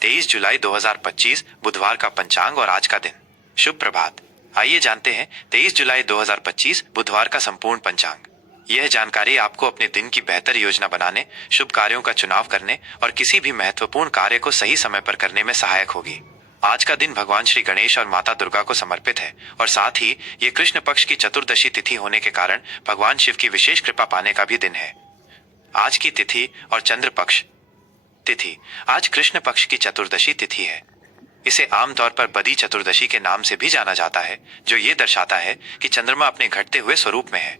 23 जुलाई 2025 बुधवार का पंचांग और आज का दिन। शुभ प्रभात। आइए जानते हैं 23 जुलाई 2025 बुधवार का संपूर्ण पंचांग। यह जानकारी आपको अपने दिन की बेहतर योजना बनाने, शुभ कार्यों का चुनाव करने और किसी भी महत्वपूर्ण कार्य को सही समय पर करने में सहायक होगी। आज का दिन भगवान श्री गणेश और माता दुर्गा को समर्पित है और साथ ही ये कृष्ण पक्ष की चतुर्दशी तिथि होने के कारण भगवान शिव की विशेष कृपा पाने का भी दिन है। आज की तिथि और चंद्र पक्ष। तिथि। आज कृष्ण पक्ष की चतुर्दशी तिथि है। इसे आमतौर पर बदी चतुर्दशी के नाम से भी जाना जाता है, जो ये दर्शाता है कि चंद्रमा अपने घटते हुए स्वरूप में है।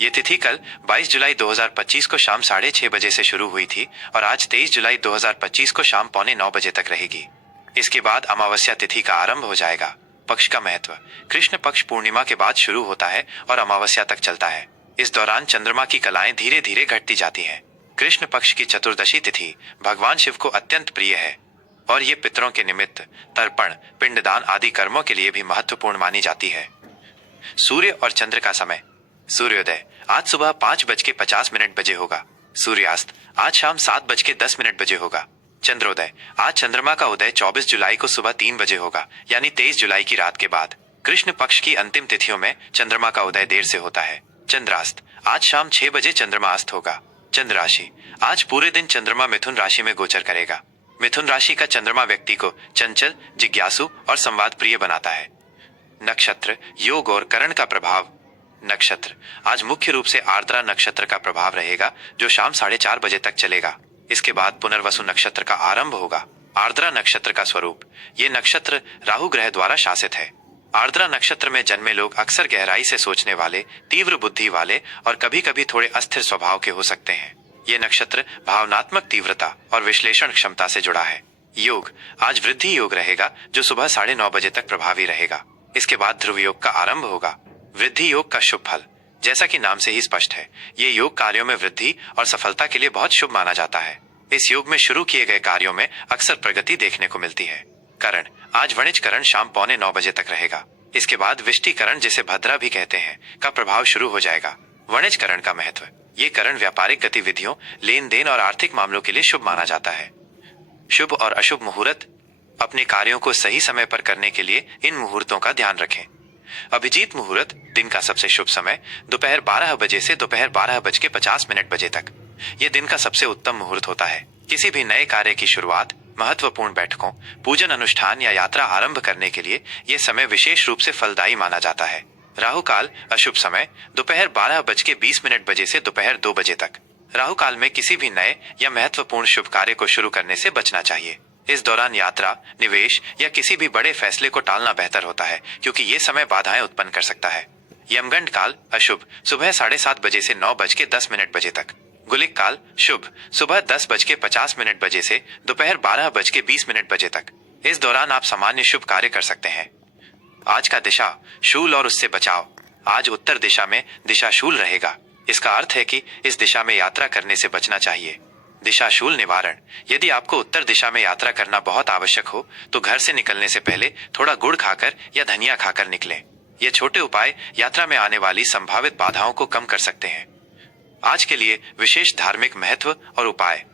ये तिथि कल 22 जुलाई 2025 को शाम 6:30 बजे से शुरू हुई थी और आज 23 जुलाई 2025 को शाम 8:45 बजे तक रहेगी। इसके बाद अमावस्या तिथि का आरंभ हो जाएगा। पक्ष का महत्व। कृष्ण पक्ष पूर्णिमा के बाद शुरू होता है और अमावस्या तक चलता है। इस दौरान चंद्रमा की कलाएं धीरे धीरे घटती जाती हैं। कृष्ण पक्ष की चतुर्दशी तिथि भगवान शिव को अत्यंत प्रिय है और ये पितरों के निमित्त, तर्पण, पिंडदान आदि कर्मों के लिए भी महत्वपूर्ण मानी जाती है। सूर्य और चंद्र का समय। सूर्योदय आज सुबह 5:50 बजे होगा। सूर्यास्त आज शाम 7:10 बजे होगा। चंद्रोदय आज चंद्रमा का उदय 24 जुलाई को सुबह 3 बजे होगा, यानी 23 जुलाई की रात के बाद। कृष्ण पक्ष की अंतिम तिथियों में चंद्रमा का उदय देर से होता है। चंद्रास्त आज शाम 6 बजे चंद्रमा अस्त होगा। चंद्र राशि आज पूरे दिन चंद्रमा मिथुन राशि में गोचर करेगा। मिथुन राशि का चंद्रमा व्यक्ति को चंचल, जिज्ञासु और संवाद प्रिय बनाता है। नक्षत्र, योग और करण का प्रभाव। नक्षत्र आज मुख्य रूप से आर्द्रा नक्षत्र का प्रभाव रहेगा, जो शाम 4:30 बजे तक चलेगा। इसके बाद पुनर्वसु नक्षत्र का आरंभ होगा। आर्द्रा नक्षत्र का स्वरूप। ये नक्षत्र राहु ग्रह द्वारा शासित है। आर्द्रा नक्षत्र में जन्मे लोग अक्सर गहराई से सोचने वाले, तीव्र बुद्धि वाले और कभी कभी थोड़े अस्थिर स्वभाव के हो सकते हैं। ये नक्षत्र भावनात्मक तीव्रता और विश्लेषण क्षमता से जुड़ा है। योग आज वृद्धि योग रहेगा, जो सुबह 9:30 बजे तक प्रभावी रहेगा। इसके बाद ध्रुव योग का आरंभ होगा। वृद्धि योग का शुभ फल। जैसा कि नाम से ही स्पष्ट है, ये योग कार्यों में वृद्धि और सफलता के लिए बहुत शुभ माना जाता है। इस योग में शुरू किए गए कार्यों में अक्सर प्रगति देखने को मिलती है। करण आज वणिज करण शाम 8:45 बजे तक रहेगा। इसके बाद विष्टि करण, जिसे भद्रा भी कहते हैं, का प्रभाव शुरू हो जाएगा। वणिज करण का महत्व। ये करण व्यापारिक गतिविधियों, लेन देन और आर्थिक मामलों के लिए शुभ माना जाता है। शुभ और अशुभ मुहूर्त। अपने कार्यों को सही समय पर करने के लिए इन मुहूर्तों का ध्यान रखें। अभिजीत मुहूर्त दिन का सबसे शुभ समय दोपहर 12 बजे से दोपहर 12:50 बजे तक। यह दिन का सबसे उत्तम मुहूर्त होता है। किसी भी नए कार्य की शुरुआत, महत्वपूर्ण बैठकों, पूजन अनुष्ठान या यात्रा आरंभ करने के लिए यह समय विशेष रूप से फलदायी माना जाता है। राहु काल अशुभ समय दोपहर 12:20 बजे से दोपहर 2 बजे तक। राहु काल में किसी भी नए या महत्वपूर्ण शुभ कार्य को शुरू करने से बचना चाहिए। इस दौरान यात्रा, निवेश या किसी भी बड़े फैसले को टालना बेहतर होता है, क्योंकि ये समय बाधाएं उत्पन्न कर सकता है। यमगंड काल अशुभ सुबह 7:30 बजे से 9:10 बजे तक। गुलिक काल शुभ सुबह 10:50 बजे से दोपहर 12:20 बजे तक। इस दौरान आप सामान्य शुभ कार्य कर सकते हैं। आज का दिशा, शूल और उससे बचाव। आज उत्तर दिशा में दिशा शूल रहेगा। इसका अर्थ है कि इस दिशा में यात्रा करने से बचना चाहिए। दिशा शूल निवारण। यदि आपको उत्तर दिशा में यात्रा करना बहुत आवश्यक हो, तो घर से निकलने से पहले थोड़ा गुड़ खाकर या धनिया खाकर निकलें। ये छोटे उपाय यात्रा में आने वाली संभावित बाधाओं को कम कर सकते हैं। आज के लिए विशेष धार्मिक महत्व और उपाय।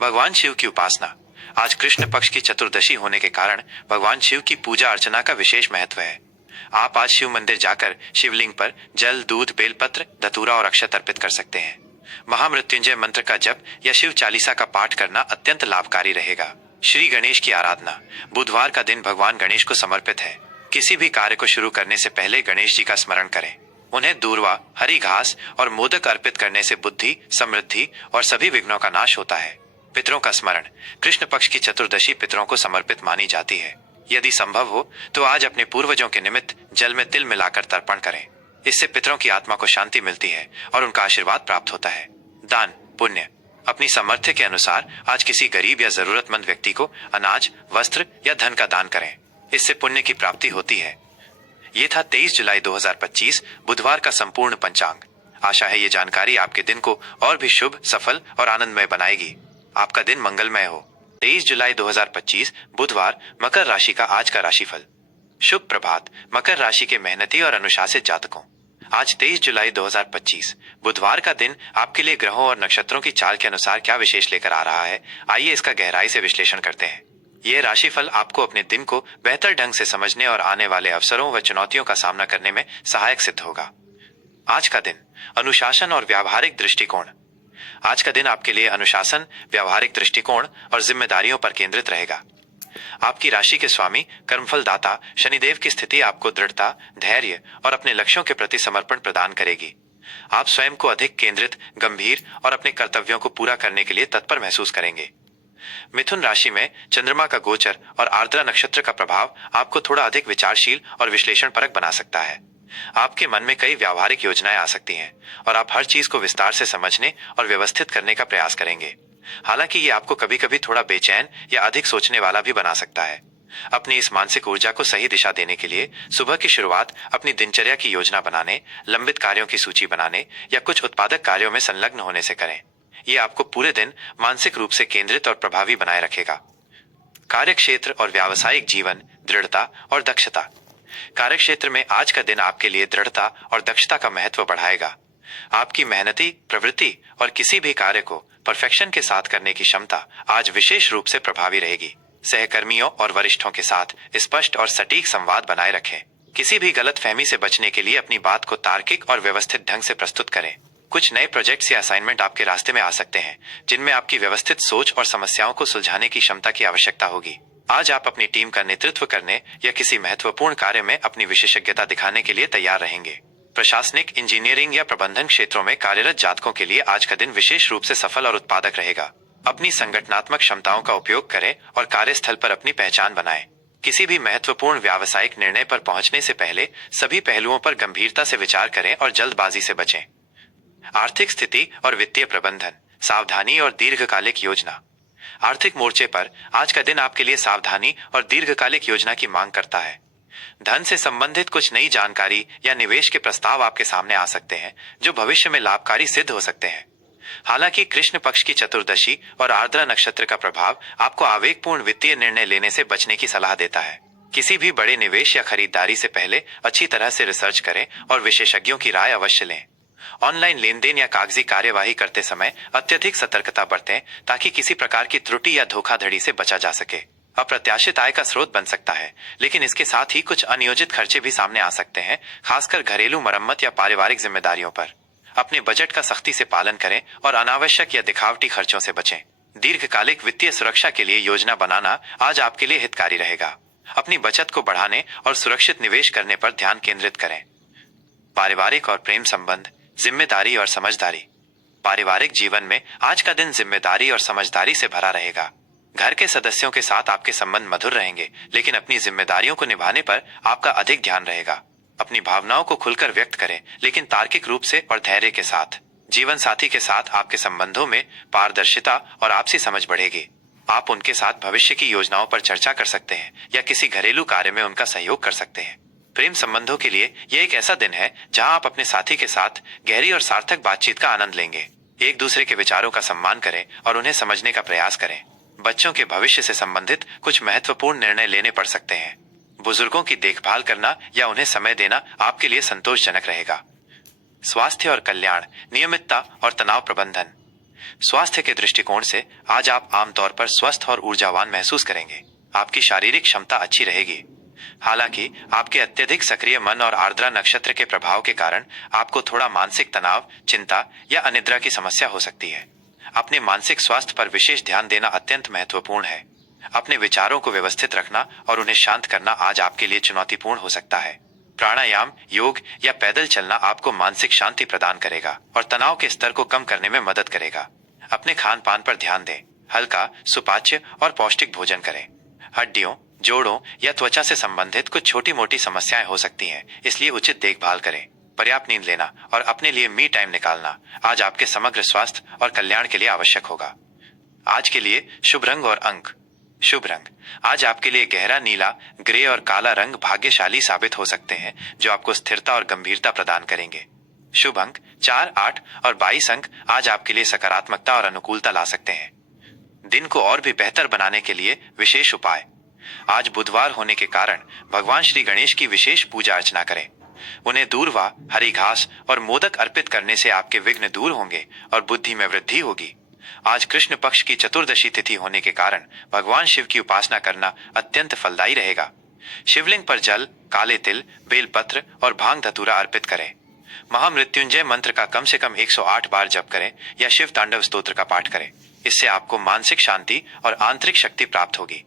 भगवान शिव की उपासना। आज कृष्ण पक्ष की चतुर्दशी होने के कारण भगवान शिव की पूजा अर्चना का विशेष महत्व है। आप आज शिव मंदिर जाकर शिवलिंग पर जल, दूध, बेलपत्र, धतूरा और अक्षत अर्पित कर सकते हैं। महामृत्युंजय मंत्र का जप या शिव चालीसा का पाठ करना अत्यंत लाभकारी रहेगा। श्री गणेश की आराधना। बुधवार का दिन भगवान गणेश को समर्पित है। किसी भी कार्य को शुरू करने से पहले गणेश जी का स्मरण करें। उन्हें दूर्वा, हरी घास और मोदक अर्पित करने से बुद्धि, समृद्धि और सभी विघ्नों का नाश होता है। पितरों का स्मरण। कृष्ण पक्ष की चतुर्दशी पितरों को समर्पित मानी जाती है। यदि संभव हो तो आज अपने पूर्वजों के निमित्त जल में तिल मिलाकर तर्पण करें। इससे पितरों की आत्मा को शांति मिलती है और उनका आशीर्वाद प्राप्त होता है। दान पुण्य। अपनी सामर्थ्य के अनुसार आज किसी गरीब या जरूरतमंद व्यक्ति को अनाज, वस्त्र या धन का दान करें। इससे पुण्य की प्राप्ति होती है। ये था 23 जुलाई 2025 बुधवार का संपूर्ण पंचांग। आशा है ये जानकारी आपके दिन को और भी शुभ, सफल और आनंदमय बनाएगी। आपका दिन मंगलमय हो। 23 जुलाई 2025 बुधवार, मकर राशि का आज का राशिफल। शुभ प्रभात मकर राशि के मेहनती और अनुशासित जातकों। आज 23 जुलाई 2025 बुधवार का दिन आपके लिए ग्रहों और नक्षत्रों की चाल के अनुसार क्या विशेष लेकर आ रहा है, आइए इसका गहराई से विश्लेषण करते हैं। ये राशिफल आपको अपने दिन को बेहतर ढंग से समझने और आने वाले अवसरों व चुनौतियों का सामना करने में सहायक सिद्ध होगा। आज का दिन अनुशासन और व्यावहारिक दृष्टिकोण। आज का दिन आपके लिए अनुशासन, व्यावहारिक दृष्टिकोण और जिम्मेदारियों पर केंद्रित रहेगा। आपकी राशि के स्वामी कर्मफल दाता शनिदेव की स्थिति आपको दृढ़ता, धैर्य और अपने लक्ष्यों के प्रति समर्पण प्रदान करेगी। आप स्वयं को अधिक केंद्रित, गंभीर और अपने कर्तव्यों को पूरा करने के लिए तत्पर महसूस करेंगे। मिथुन राशि में चंद्रमा का गोचर और आर्द्रा नक्षत्र का प्रभाव आपको थोड़ा अधिक विचारशील और विश्लेषण परक बना सकता है। आपके मन में कई व्यावहारिक योजनाएं आ सकती हैं और आप हर चीज को विस्तार से समझने और व्यवस्थित करने का प्रयास करेंगे। हालांकि ये आपको कभी कभी थोड़ा बेचैन या अधिक सोचने वाला भी बना सकता है। अपनी इस मानसिक ऊर्जा को सही दिशा देने के लिए सुबह की शुरुआत अपनी दिनचर्या की योजना बनाने, लंबित कार्यों की सूची बनाने या कुछ उत्पादक कार्यों में संलग्न होने से करें। ये आपको पूरे दिन मानसिक रूप से केंद्रित और प्रभावी बनाए रखेगा। कार्यक्षेत्र और व्यावसायिक जीवन, दृढ़ता और दक्षता। कार्यक्षेत्र में आज का दिन आपके लिए दृढ़ता और दक्षता का महत्व बढ़ाएगा। आपकी मेहनती प्रवृत्ति और किसी भी कार्य को परफेक्शन के साथ करने की क्षमता आज विशेष रूप से प्रभावी रहेगी। सहकर्मियों और वरिष्ठों के साथ स्पष्ट और सटीक संवाद बनाए रखें। किसी भी गलत फहमी से बचने के लिए अपनी बात को तार्किक और व्यवस्थित ढंग से प्रस्तुत करें। कुछ नए प्रोजेक्ट्स या असाइनमेंट आपके रास्ते में आ सकते हैं, जिनमें आपकी व्यवस्थित सोच और समस्याओं को सुलझाने की क्षमता की आवश्यकता होगी। आज आप अपनी टीम का नेतृत्व करने या किसी महत्वपूर्ण कार्य में अपनी विशेषज्ञता दिखाने के लिए तैयार रहेंगे। प्रशासनिक, इंजीनियरिंग या प्रबंधन क्षेत्रों में कार्यरत जातकों के लिए आज का दिन विशेष रूप से सफल और उत्पादक रहेगा। अपनी संगठनात्मक क्षमताओं का उपयोग करें और कार्यस्थल पर अपनी पहचान बनाएं। किसी भी महत्वपूर्ण व्यावसायिक निर्णय पर पहुंचने से पहले सभी पहलुओं पर गंभीरता से विचार करें और जल्दबाजी से बचें। आर्थिक स्थिति और वित्तीय प्रबंधन, सावधानी और दीर्घकालिक योजना। आर्थिक मोर्चे पर आज का दिन आपके लिए सावधानी और दीर्घकालिक योजना की मांग करता है। धन से संबंधित कुछ नई जानकारी या निवेश के प्रस्ताव आपके सामने आ सकते हैं, जो भविष्य में लाभकारी सिद्ध हो सकते हैं। हालांकि कृष्ण पक्ष की चतुर्दशी और आर्द्रा नक्षत्र का प्रभाव आपको आवेगपूर्ण वित्तीय निर्णय लेने से बचने की सलाह देता है। किसी भी बड़े निवेश या खरीदारी से पहले अच्छी तरह से रिसर्च करें और विशेषज्ञों की राय अवश्य लें। ऑनलाइन लेनदेन या कागजी कार्यवाही करते समय अत्यधिक सतर्कता बरतें, ताकि किसी प्रकार की त्रुटि या धोखाधड़ी से बचा जा सके। अप्रत्याशित आय का स्रोत बन सकता है, लेकिन इसके साथ ही कुछ अनियोजित खर्चे भी सामने आ सकते हैं, खासकर घरेलू मरम्मत या पारिवारिक जिम्मेदारियों पर। अपने बजट का सख्ती से पालन करें और अनावश्यक या दिखावटी खर्चों से बचें। दीर्घकालिक वित्तीय सुरक्षा के लिए योजना बनाना आज आपके लिए हितकारी रहेगा। अपनी बचत को बढ़ाने और सुरक्षित निवेश करने पर ध्यान केंद्रित करें। पारिवारिक और प्रेम संबंध, जिम्मेदारी और समझदारी। पारिवारिक जीवन में आज का दिन जिम्मेदारी और समझदारी से भरा रहेगा। घर के सदस्यों के साथ आपके संबंध मधुर रहेंगे, लेकिन अपनी जिम्मेदारियों को निभाने पर आपका अधिक ध्यान रहेगा। अपनी भावनाओं को खुलकर व्यक्त करें, लेकिन तार्किक रूप से और धैर्य के साथ। जीवन साथी के साथ आपके संबंधों में पारदर्शिता और आपसी समझ बढ़ेगी। आप उनके साथ भविष्य की योजनाओं पर चर्चा कर सकते हैं या किसी घरेलू कार्य में उनका सहयोग कर सकते हैं। प्रेम संबंधों के लिए यह एक ऐसा दिन है जहां आप अपने साथी के साथ गहरी और सार्थक बातचीत का आनंद लेंगे। एक दूसरे के विचारों का सम्मान करें और उन्हें समझने का प्रयास करें। बच्चों के भविष्य से संबंधित कुछ महत्वपूर्ण निर्णय लेने पड़ सकते हैं। बुजुर्गों की देखभाल करना या उन्हें समय देना आपके लिए संतोषजनक रहेगा। स्वास्थ्य और कल्याण, नियमितता और तनाव प्रबंधन। स्वास्थ्य के दृष्टिकोण से आज आप आमतौर पर स्वस्थ और ऊर्जावान महसूस करेंगे। आपकी शारीरिक क्षमता अच्छी रहेगी। हालांकि आपके अत्यधिक सक्रिय मन और आर्द्रा नक्षत्र के प्रभाव के कारण आपको थोड़ा मानसिक तनाव, चिंता या अनिद्रा की समस्या हो सकती है। अपने मानसिक स्वास्थ्य पर विशेष ध्यान देना अत्यंत महत्वपूर्ण है। अपने विचारों को व्यवस्थित रखना और उन्हें शांत करना आज आपके लिए चुनौतीपूर्ण हो सकता है। प्राणायाम, योग या पैदल चलना आपको मानसिक शांति प्रदान करेगा और तनाव के स्तर को कम करने में मदद करेगा। अपने खान पान पर ध्यान दें। हल्का, सुपाच्य और पौष्टिक भोजन करें। हड्डियों, जोड़ों या त्वचा से संबंधित कुछ छोटी मोटी समस्याएं हो सकती हैं, इसलिए उचित देखभाल करें। पर्याप्त नींद लेना और अपने लिए मी टाइम निकालना आज आपके समग्र स्वास्थ्य और कल्याण के लिए आवश्यक होगा। आज के लिए शुभ रंग और अंक। शुभ रंग, आज आपके लिए गहरा नीला, ग्रे और काला रंग भाग्यशाली साबित हो सकते हैं, जो आपको स्थिरता और गंभीरता प्रदान करेंगे। शुभ अंक 4, 8 और 22 अंक आज आपके लिए सकारात्मकता और अनुकूलता ला सकते हैं। दिन को और भी बेहतर बनाने के लिए विशेष उपाय। आज बुधवार होने के कारण भगवान श्री गणेश की विशेष पूजा अर्चना करें। उन्हें दूर्वा, हरी घास और मोदक अर्पित करने से आपके विघ्न दूर होंगे और बुद्धि में वृद्धि होगी। आज कृष्ण पक्ष की चतुर्दशी तिथि होने के कारण भगवान शिव की उपासना करना अत्यंत फलदायी रहेगा। शिवलिंग पर जल, काले तिल, बेलपत्र और भांग धतूरा अर्पित करें। महामृत्युंजय मंत्र का कम से कम 108 बार जप करें या शिव तांडव स्तोत्र का पाठ करें। इससे आपको मानसिक शांति और आंतरिक शक्ति प्राप्त होगी।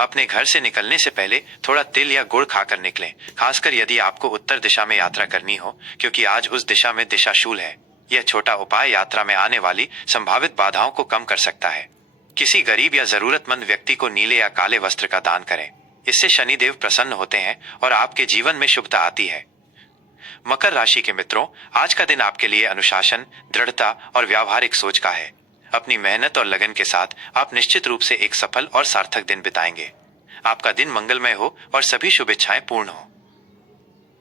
अपने घर से निकलने से पहले थोड़ा तिल या गुड़ खाकर निकलें, खासकर यदि आपको उत्तर दिशा में यात्रा करनी हो, क्योंकि आज उस दिशा में दिशाशूल है। यह छोटा उपाय यात्रा में आने वाली संभावित बाधाओं को कम कर सकता है। किसी गरीब या जरूरतमंद व्यक्ति को नीले या काले वस्त्र का दान करें। इससे शनिदेव प्रसन्न होते हैं और आपके जीवन में शुभता आती है। मकर राशि के मित्रों, आज का दिन आपके लिए अनुशासन, दृढ़ता और व्यावहारिक सोच का है। अपनी मेहनत और लगन के साथ आप निश्चित रूप से एक सफल और सार्थक दिन बिताएंगे। आपका दिन मंगलमय हो और सभी शुभ इच्छाएं पूर्ण हो।